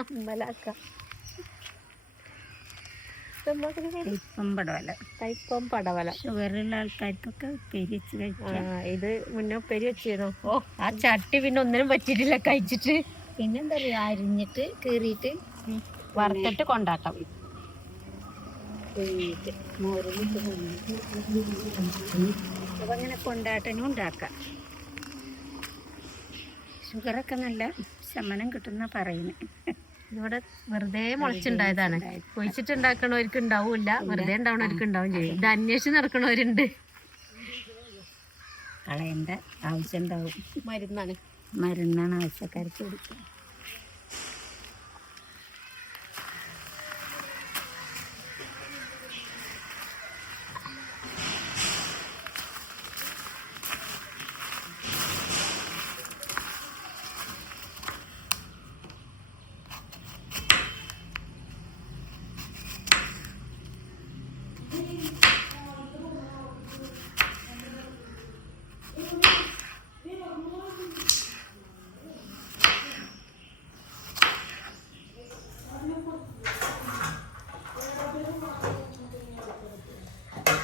അമ്മലാക്ക കയ്പം പടവല ഷുഗറുള്ള ആൾക്കാർക്കൊക്കെ ഉപ്പേരി വെച്ച് കഴിക്കാം. ഇത് മുന്നേ ഉപ്പേരി വെച്ചിരുന്നു. ഓ ആ ചട്ടി പിന്നെ ഒന്നിനും പറ്റിയിട്ടില്ല കഴിച്ചിട്ട്. പിന്നെന്താ പറയുക, അരിഞ്ഞിട്ട് കീറിയിട്ട് വറുത്തിട്ട് കൊണ്ടാക്കാം. അപ്പൊ അങ്ങനെ കൊണ്ടാട്ടനും ഉണ്ടാക്കാം. ഷുഗറൊക്കെ നല്ല ശമനം കിട്ടുന്ന പറയുന്നത്. ഇവിടെ വെറുതെ മുളച്ചുണ്ടായതാണ്. കുഴിച്ചിട്ടുണ്ടാക്കണവർക്ക് ഉണ്ടാവൂല, വെറുതെ ഉണ്ടാവണവർക്ക് ഉണ്ടാവും ചെയ്യും. ഇത് അന്വേഷിച്ച് നടക്കണവരുണ്ട്. കളയേണ്ട ആവശ്യം ഉണ്ടാവും. മരുന്നാണ് ആവശ്യക്കാർക്ക് കൊടുക്കുക.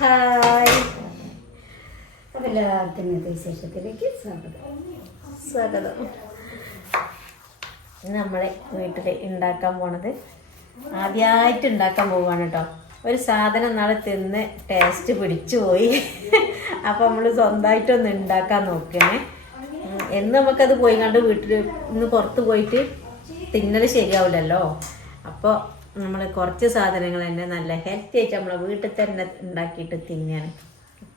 ഹായ്, എല്ലാവർക്കും ഇന്നത്തെ വിശേഷത്തിലേക്ക് സ്വാഗതം. നമ്മളെ വീട്ടിൽ ഉണ്ടാക്കാൻ പോണത് ആദ്യമായിട്ട് ഉണ്ടാക്കാൻ പോവാണ് കേട്ടോ. ഒരു സാധനം നാളെ തിന്ന് ടേസ്റ്റ് പിടിച്ചു പോയി. അപ്പോൾ നമ്മൾ സ്വന്തമായിട്ടൊന്ന് ഉണ്ടാക്കാൻ നോക്കണേ. എന്ന് നമുക്കത് പോയി കണ്ട് വീട്ടിൽ ഇന്ന് പുറത്ത് പോയിട്ട് തിന്നൽ ശരിയാവില്ലല്ലോ. അപ്പോൾ നമ്മൾ കുറച്ച് സാധനങ്ങൾ തന്നെ നല്ല ഹെൽത്തി ആയിട്ട് നമ്മളെ വീട്ടിൽ തന്നെ ഉണ്ടാക്കിയിട്ട് തിന്നാണ്.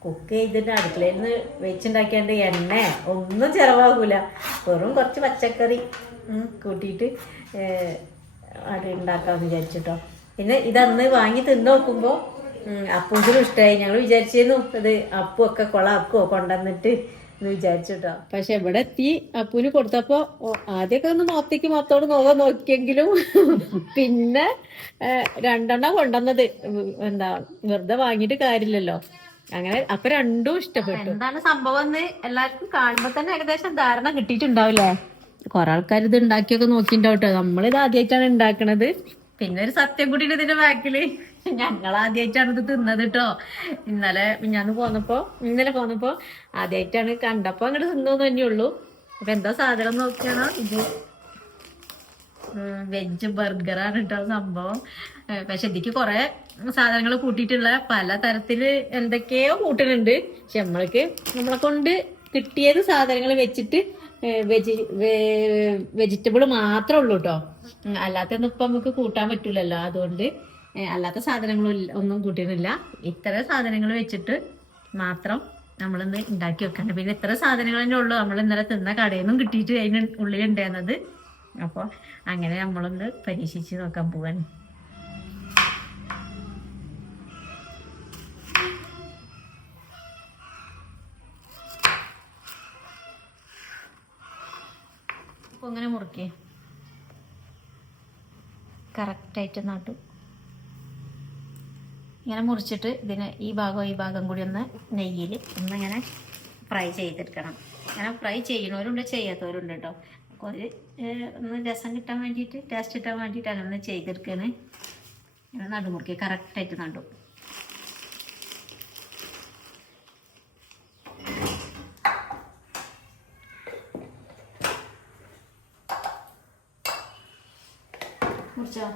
കുക്ക് ചെയ്തിട്ട് അടുക്കളയിൽ നിന്ന് വെച്ചുണ്ടാക്കിയാണ്ട് എണ്ണ ഒന്നും ചിലവാകൂല. വെറും കുറച്ച് പച്ചക്കറി കൂട്ടിയിട്ട് അത് ഉണ്ടാക്കാമെന്ന് വിചാരിച്ചിട്ടോ. പിന്നെ ഇതന്ന് വാങ്ങി തിന്ന് നോക്കുമ്പോൾ അപ്പൂസിനും ഇഷ്ടമായി. ഞങ്ങൾ വിചാരിച്ചിരുന്നു ഇത് അപ്പു ഒക്കെ കൊളാക്കുമോ കൊണ്ടുവന്നിട്ട് എന്ന് വിചാരിച്ചിട്ടോ. പക്ഷെ ഇവിടെ എത്തി അപ്പൂന് കൊടുത്തപ്പോൾ ആദ്യമൊക്കെ ഒന്ന് മൊത്തോട് നോക്കിയെങ്കിലും പിന്നെ 2 എണ്ണം കൊണ്ടുവന്നത്. എന്താ വെറുതെ വാങ്ങിയിട്ട് കാര്യമില്ലല്ലോ. അങ്ങനെ അപ്പൊ രണ്ടും ഇഷ്ടപ്പെട്ടു. എന്താണ് സംഭവം എന്ന് എല്ലാവർക്കും കാണുമ്പോ തന്നെ ഏകദേശം ധാരണ കിട്ടിയിട്ടുണ്ടാവില്ലേ. കുറെ ആൾക്കാർ ഇത് ഉണ്ടാക്കിയൊക്കെ നോക്കിണ്ടാവട്ടോ. നമ്മളിത് ആദ്യമായിട്ടാണ് ഉണ്ടാക്കണത്. പിന്നെ ഒരു സത്യം കൂടി ഇതിന്റെ ബാക്കില് ഞങ്ങൾ ആദ്യമായിട്ടാണ് ഇത് തിന്നത് കേട്ടോ. ഇന്നലെ പോന്നപ്പോ ആദ്യമായിട്ടാണ് കണ്ടപ്പോ അങ്ങോട്ട് തിന്നോന്ന് തന്നെയുള്ളൂ. അപ്പൊ എന്താ സാധനം നോക്കിയാണോ, ഇത് വെജ് ബർഗറാണ് കേട്ടോ സംഭവം. പക്ഷെ ഇതിക്ക് കുറെ സാധനങ്ങൾ കൂട്ടിയിട്ടുള്ള പല തരത്തില് എന്തൊക്കെയോ കൂട്ടുന്നുണ്ട്. പക്ഷെ നമ്മളെ കൊണ്ട് കിട്ടിയത് സാധനങ്ങൾ വെച്ചിട്ട് വെജിറ്റബിൾ മാത്രമേ ഉള്ളൂ കേട്ടോ. അല്ലാത്തൊന്നും ഇപ്പൊ നമുക്ക് കൂട്ടാൻ പറ്റൂലല്ലോ. അതുകൊണ്ട് അല്ലാത്ത സാധനങ്ങളും ഒന്നും കൂട്ടിയിട്ടില്ല. ഇത്ര സാധനങ്ങൾ വെച്ചിട്ട് മാത്രം നമ്മളിന്ന് ഉണ്ടാക്കി വെക്കണ്ട. പിന്നെ ഇത്ര സാധനങ്ങൾ തന്നെ ഉള്ളൂ. നമ്മൾ ഇന്നലെ തിന്ന കടയിൽ നിന്നും കിട്ടിയിട്ട് അതിന് ഉള്ളിലുണ്ടായിരുന്നത്. അപ്പോൾ അങ്ങനെ നമ്മളൊന്ന് പരീക്ഷിച്ച് നോക്കാൻ പോവാൻ. അപ്പോൾ അങ്ങനെ മുറുക്കേ കറക്റ്റായിട്ട് നട്ടു. ഇങ്ങനെ മുറിച്ചിട്ട് ഇതിന് ഈ ഭാഗം കൂടി ഒന്ന് നെയ്യിൽ ഒന്നിങ്ങനെ ഫ്രൈ ചെയ്തെടുക്കണം. അങ്ങനെ ഫ്രൈ ചെയ്യണവരുണ്ട്, ചെയ്യാത്തവരുണ്ട് കേട്ടോ. ഒരു ഒന്ന് രസം കിട്ടാൻ വേണ്ടിയിട്ട്, ടേസ്റ്റ് കിട്ടാൻ വേണ്ടിയിട്ട് അങ്ങനെ ചെയ്തെടുക്കണേ. അങ്ങനെ നടുമുറുക്കി കറക്റ്റായിട്ട് നടും. മുറിച്ചോ?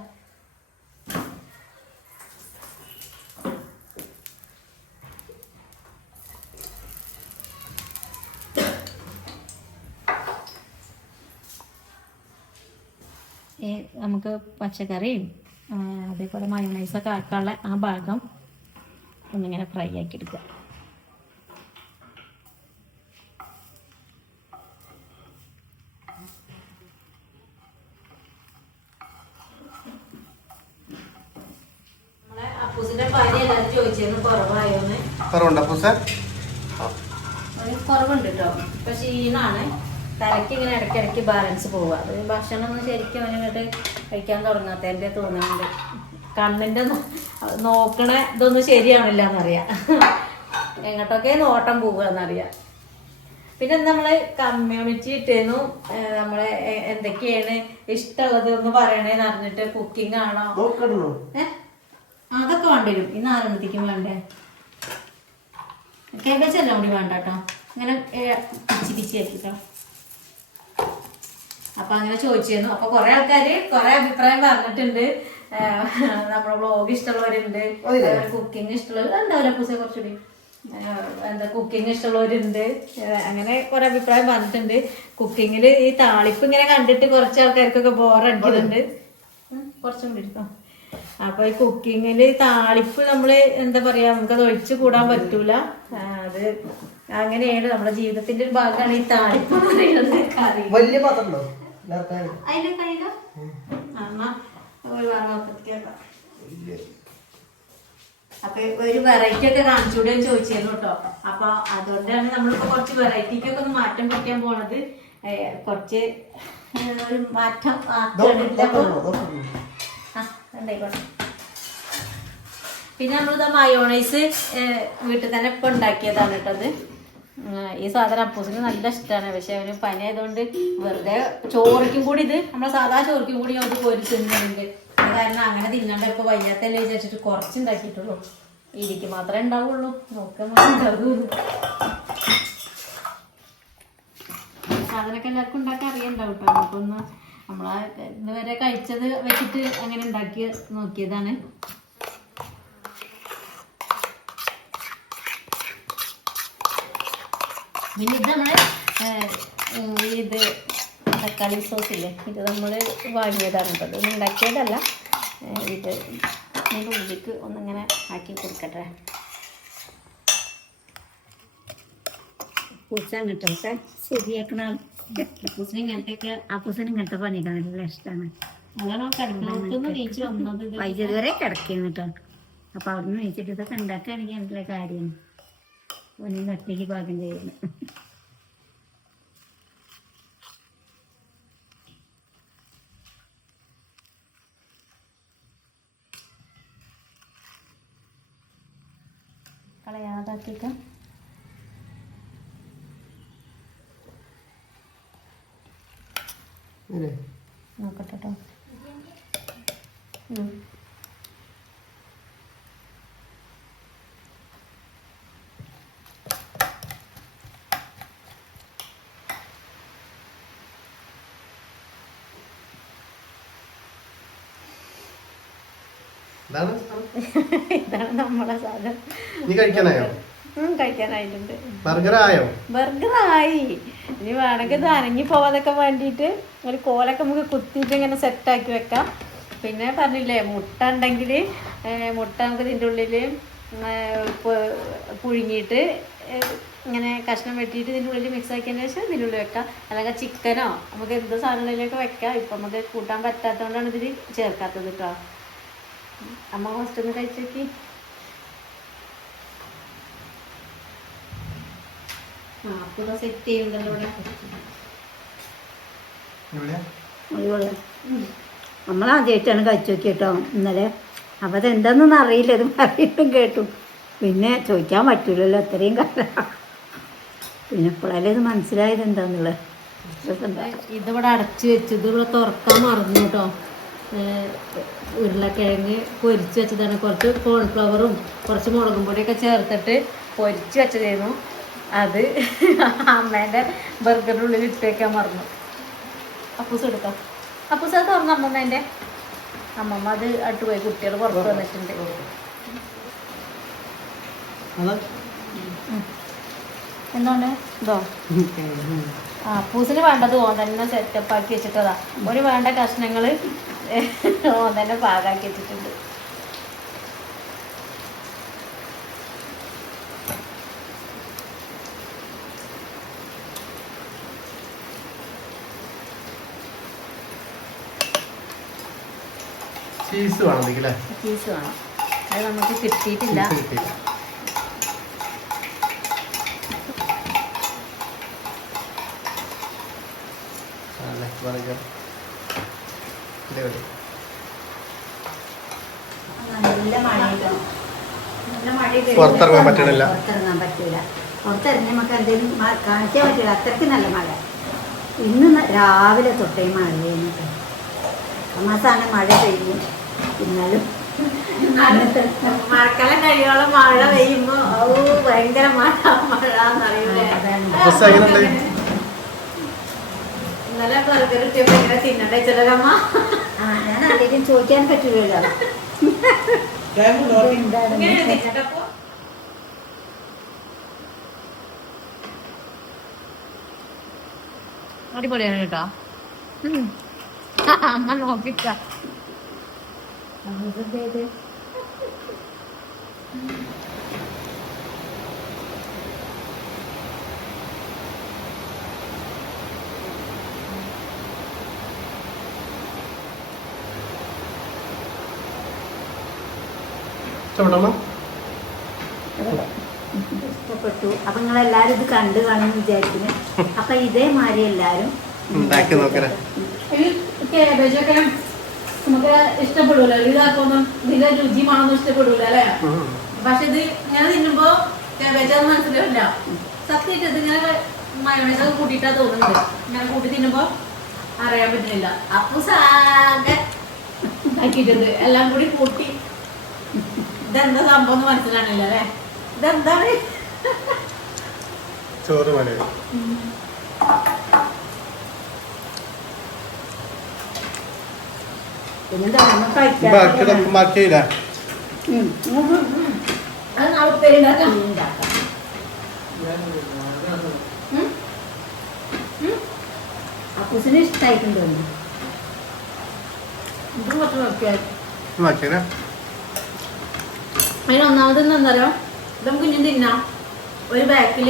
നമുക്ക് പച്ചക്കറിയും അതേപോലെ മയോണൈസൊക്കെ ആക്കാനുള്ള ആ ഭാഗം ഒന്നിങ്ങനെ ഫ്രൈ ആക്കി എടുക്കുക. കുറവുണ്ട് കേട്ടോ. ഇപ്പൊ ക്ഷീണാണ്. തലയ്ക്ക് ഇങ്ങനെ ഇടയ്ക്കിടയ്ക്ക് ബാലൻസ് പോവുക. അത് ഭക്ഷണം ഒന്നും ശരിക്കും അവനിങ്ങോട്ട് കഴിക്കാൻ തുടങ്ങാത്തതിൻ്റെ തോന്നുന്നുണ്ട്. കണ്ണിൻ്റെ നോക്കണ ഇതൊന്നും ശരിയാവണില്ല എന്നറിയാം. എങ്ങോട്ടൊക്കെ നോട്ടം പോവുക എന്നറിയാം. പിന്നെ നമ്മള് കമ്മ്യൂണിറ്റി ഇട്ടേന്നു നമ്മളെ എന്തൊക്കെയാണ് ഇഷ്ടമുള്ളത് ഒന്ന് പറയണേന്ന് അറിഞ്ഞിട്ട് കുക്കിംഗ് ആണോ അതൊക്കെ വേണ്ടിവരും ഈ 4 എണ്ണത്തേക്കും വേണ്ടേ കേബേജ് എല്ലാം കൂടി വേണ്ട കേട്ടോ ഇങ്ങനെ പിച്ചി ആക്കിട്ടോ അപ്പൊ അങ്ങനെ ചോദിച്ചിരുന്നു അപ്പൊ കുറെ ആൾക്കാര് കുറെ അഭിപ്രായം പറഞ്ഞിട്ടുണ്ട് നമ്മുടെ വ്ളോഗ് ഇഷ്ടമുള്ളവരുണ്ട് കുക്കിംഗ് ഇഷ്ടമുള്ളവർ ഉണ്ടാവില്ല പൂസ കുറച്ചുകൂടി എന്താ കുക്കിംഗ് ഇഷ്ടമുള്ളവരുണ്ട് അങ്ങനെ കുറെ അഭിപ്രായം പറഞ്ഞിട്ടുണ്ട് കുക്കിങ്ങില് ഈ താളിപ്പ് ഇങ്ങനെ കണ്ടിട്ട് കുറച്ച് ആൾക്കാർക്കൊക്കെ ബോറടിക്കുന്നുണ്ട് കുറച്ചും കൂടി എടുക്കാം അപ്പൊ ഈ കുക്കിങ്ങില് താളിപ്പ് നമ്മള് എന്താ പറയാ നമുക്കത് ഒഴിച്ചു കൂടാൻ പറ്റൂല അത് അങ്ങനെയാണ് നമ്മുടെ ജീവിതത്തിന്റെ ഒരു ഭാഗമാണ് ഈ താളിപ്പ് എന്ന് പറയുന്നത് കറി വലിയ പാത്രമുണ്ടോ അതില് കഴിയില്ല അമ്മ ഒരു അപ്പൊ ഒരു വെറൈറ്റി ഒക്കെ കാണിച്ചുകൂടെ ചോദിച്ചിരുന്നു കേട്ടോ അപ്പൊ അതുകൊണ്ടാണ് നമ്മളിപ്പോ കുറച്ച് വെറൈറ്റിക്കൊക്കെ ഒന്ന് മാറ്റം പറ്റാൻ പോണത് കുറച്ച് ഒരു മാറ്റം ഉണ്ടായിക്കോട്ടെ പിന്നെ നമ്മളിതാ മയോണൈസ് വീട്ടിൽ തന്നെ ഇപ്പൊ ഉണ്ടാക്കിയതാണ് കേട്ടത് ഈ സാധനം അപ്പൂസിന് നല്ല ഇഷ്ടമാണ് പക്ഷെ അവന് പനി ആയതുകൊണ്ട് വെറുതെ ചോറിക്കും കൂടി ഇത് നമ്മളെ സാധാ ചോറിക്കും കൂടി അവർക്ക് കോരി തിന്നുന്നുണ്ട് അത് കാരണം അങ്ങനെ തിന്നാണ്ട് ഇപ്പൊ വയ്യാത്തല്ലേ വിചാരിച്ചിട്ട് കുറച്ചുണ്ടാക്കിയിട്ടുള്ളൂ ഇരിക്ക് മാത്രമേ ഉണ്ടാവുള്ളൂ നോക്കാൻ സാധനമൊക്കെ എല്ലാവർക്കും ഉണ്ടാക്കാൻ അറിയണ്ടാവും കേട്ടോ നമുക്കൊന്ന് നമ്മളാ ഇതുവരെ കഴിച്ചത് വെച്ചിട്ട് അങ്ങനെ ഉണ്ടാക്കി നോക്കിയതാണ് പിന്നെ ഇത് നമ്മള് ഇത് തക്കാളി സോസില്ലേ ഇത് നമ്മൾ വാങ്ങിയതാണ് കേട്ടോ ഇതൊന്നും ഉണ്ടാക്കിയതല്ല ഇത് അതിൻ്റെ ഉള്ളിലേക്ക് ഒന്നിങ്ങനെ ആക്കി കൊടുക്കട്ടെ പൂസാണ് കേട്ടോ ശരിയാക്കണ അപ്പൂസിന് ഇങ്ങനത്തെ പണിയൊക്കെ നല്ല ഇഷ്ടമാണ് അതാണ് കിടക്കുന്നൊന്ന് നീച്ച് വന്നത് വൈദ്യുതി വരെ കിടക്കുന്നു കേട്ടോ അപ്പൊ അവിടുന്ന് നീച്ചിട്ട് ഇതൊക്കെ ഉണ്ടാക്കുകയാണെങ്കിൽ നല്ല കാര്യമാണ് ഒന്നും കട്ടിക്ക് പാകം ചെയ്യുന്നു കളയാതാക്കിക്കാം നോക്കട്ടെ കേട്ടോ ഇതാണ് നമ്മളെ സാധനം നീ കഴിക്കാനായോ കഴിക്കാനായിട്ടുണ്ട് ബർഗറായോ ബർഗറായി ഇനി വേണമെങ്കിൽ ഇത് അനങ്ങി പോവാതൊക്കെ വേണ്ടിയിട്ട് ഒരു കോലൊക്കെ നമുക്ക് കുത്തിയിട്ട് ഇങ്ങനെ സെറ്റാക്കി വെക്കാം പിന്നെ പറഞ്ഞില്ലേ മുട്ട ഉണ്ടെങ്കിൽ മുട്ട നമുക്ക് ഇതിൻ്റെ ഉള്ളിൽ പുഴുങ്ങിയിട്ട് ഇങ്ങനെ കഷ്ണം വെട്ടിയിട്ട് ഇതിൻ്റെ ഉള്ളിൽ മിക്സ് ആക്കിയതിന് ശേഷം ഇതിൻ്റെ ഉള്ളിൽ വെക്കാം അല്ലെങ്കിൽ ചിക്കനോ നമുക്ക് എന്ത് സാധനങ്ങളിലൊക്കെ വെക്കാം ഇപ്പം നമുക്ക് കൂട്ടാൻ പറ്റാത്തതുകൊണ്ടാണ് ഇതിൽ ചേർക്കാത്തത് കേട്ടോ അമ്മ ഫസ്റ്റ് ഒന്ന് കഴിച്ചേക്ക് അപ്പൊ സെറ്റ് ചെയ്യുന്നുണ്ടല്ലോ ഇവിടെ നമ്മളാദ്യമായിട്ടാണ് കഴിച്ചു നോക്കി കേട്ടോ ഇന്നലെ അപ്പം അതെന്താണെന്നൊന്നും അറിയില്ല അത് പറയുമ്പം കേട്ടു പിന്നെ ചോദിക്കാൻ പറ്റൂലല്ലോ അത്രയും കാലം പിന്നെ ഇപ്പോഴല്ലേ ഇത് മനസ്സിലായത് എന്താന്നുള്ളത് ഇതിവിടെ അടച്ച് വെച്ചു ഇതിവിടെ തുറക്കാൻ മറന്നു കേട്ടോ ഉരുളക്കിഴങ്ങ് പൊരിച്ച് വെച്ചതാണ് കുറച്ച് കോൺഫ്ലവറും കുറച്ച് മുളകും പൊടിയൊക്കെ ചേർത്തിട്ട് പൊരിച്ച് വെച്ചതായിരുന്നു അത് അമ്മേൻ്റെ ബർഗറിൻ്റെ ഉള്ളിൽ ഇട്ട് വെക്കാൻ മറന്നു അപ്പൂസ് എടുക്കാം അപ്പൂസ് അത് തുറന്നു അമ്മമ്മേൻ്റെ അമ്മമ്മ അത് അട്ടുപോയി കുട്ടികൾ പുറത്ത് വന്നിട്ടുണ്ട് എന്തുകൊണ്ട് ഇതോ അപ്പൂസിന് വേണ്ടത് ഓൻ തന്നെ സെറ്റപ്പ് ആക്കി വെച്ചിട്ടതാ ഒരു വേണ്ട കഷ്ണങ്ങൾ ഓൻ തന്നെ പാകാക്കി വെച്ചിട്ടുണ്ട് ചീസ് വേണം ചീസ് വേണം അത് നമുക്ക് കിട്ടിയിട്ടില്ല പുറത്തിറങ്ങാൻ പറ്റണില്ല പുറത്തിറങ്ങാൻ പറ്റൂല പുറത്തിറങ്ങി നമുക്ക് എന്തെങ്കിലും കാണിക്കാൻ പറ്റില്ല, അത്രയ്ക്ക് നല്ല മഴ. ഇന്ന് രാവിലെ തൊട്ടേ മഴയാണ്. മാസമാണ് മഴ പെയ്യും. എന്നാലും മഴക്കാലം കഴിയോളം മഴ പെയ്യുമ്പോ ഭയങ്കര മഴ എന്നറിയൂലേ. ഇന്നലെ ബർഗർ കിട്ടിയപ്പോ ഇങ്ങനെ തിന്നണ്ടേ ചിലരമ്മ. ഞാൻ ആരെയും ചോദിക്കാൻ പറ്റില്ലല്ലോ. അടിപൊളിയാണ് കേട്ടോ. അമ്മ നോക്കിക്ക. ഇഷ്ടപ്പെട്ടു. അപ്പൊ നിങ്ങളെല്ലാരും ഇത് കണ്ടു കാണുമെന്ന് വിചാരിക്കുന്നു. അപ്പൊ ഇതേമാതിരി എല്ലാരും ഉണ്ടാക്കി നോക്കണേ. കേബേജൊക്കെ നമുക്ക് ഇഷ്ടപ്പെടൂല, ഇതാക്കൊന്നും ഇതിന്റെ രുചി മണമൊന്നും ഇഷ്ടപ്പെടൂല അല്ലേ. പക്ഷെ ഇത് ഇങ്ങനെ തിന്നുമ്പോ കേബേജൊന്നും മനസ്സിലാവില്ല. സത്യമായിട്ട് ഇത് ഇങ്ങനെ മയോണൈസൊക്കെ കൂട്ടിയിട്ടാ തോന്നുന്നുണ്ട്. ഇങ്ങനെ കൂട്ടി തിന്നുമ്പോ അറിയാൻ പറ്റുന്നില്ല. അപ്പൊ സാകെ ആക്കിയിട്ടുണ്ട്, എല്ലാം കൂടി കൂട്ടി. ഇതെന്താ സംഭവം മനസ്സിലാണില്ല അല്ലേ. ഇതെന്താണ് ചോറ് പോലെ പിന്നെന്താ ബാക്കിയൊക്കെ മാറ്റിയില്ല. അത് നാളെ ഉപ്പേരി ഉണ്ടാക്കാം. അപ്പൂസിന് ഇഷ്ടമായിട്ടുണ്ടോ? ഇത് കുറച്ച് നോക്കിയാൽ മാറ്റിയില്ല. അതിന് ഒന്നാമത് എന്താ പറയുക, ഇത് നമുക്ക് ഇനി തിന്നാം. ഒരു ബാക്കിൽ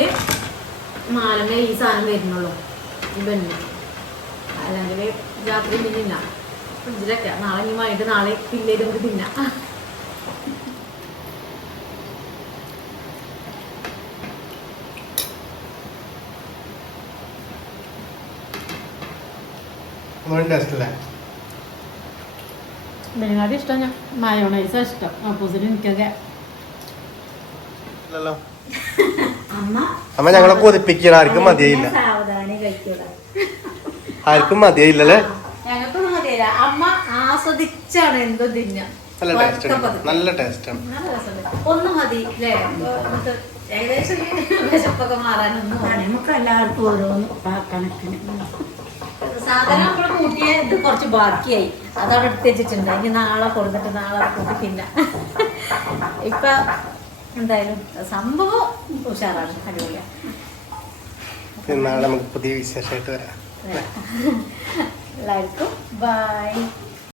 4 ഈ സാധനം വരുന്നുള്ളൂ, ഈ ബെന്ന്. അല്ലെങ്കിൽ രാത്രി ഇനി തിന്നാം. ഫ്രിഡ്ജിലൊക്കെ നാളെ ഇനി വൈകിട്ട് നാളെ ഫില്ല് ചെയ്ത് നമുക്ക് തിന്നാം. ബെനിങ്ങാട്ടി ഇഷ്ടം ഞാൻ മയോണൈസാ ഇഷ്ടം. ഓപ്പോസിറ്റ് എനിക്കൊക്കെ അമ്മ ഞങ്ങളെ കൊതിപ്പിക്കണം. ആർക്കും മതിയായില്ല, സാവധാനം കഴിക്കുക. ആർക്കും മതിയായില്ലല്ലേ. ഞങ്ങൾക്കൊന്നും മതിയല്ല. അമ്മ ആസ്വദിച്ചാണ് എന്തോ തിന്ന. നല്ല ടേസ്റ്റ് ആണ്, നല്ല ടേസ്റ്റ് ആണ്. ഒന്നും മതി അല്ലേ. ഏകദേശം വിശപ്പൊക്കെ മാറാനൊന്നും നമുക്ക് എല്ലാവർക്കും ഓരോന്ന് കണക്കിന്. സാധനം നമ്മൾ കൂട്ടിയ ഇത് കുറച്ച് ബാക്കിയായി, അതവിടെ എടുത്ത് വെച്ചിട്ടുണ്ട്. ഇനി നാളെ കൊടുത്തിട്ട് നാളെ കൂട്ടി തിന്നാം. ഇപ്പൊ എന്തായാലും സംഭവം ഉഷാറാണ്, അടിപൊളിയാണ്. നാളെ നമുക്ക് പുതിയ വിശേഷമായിട്ട് വരാം. എല്ലാവർക്കും ബൈ.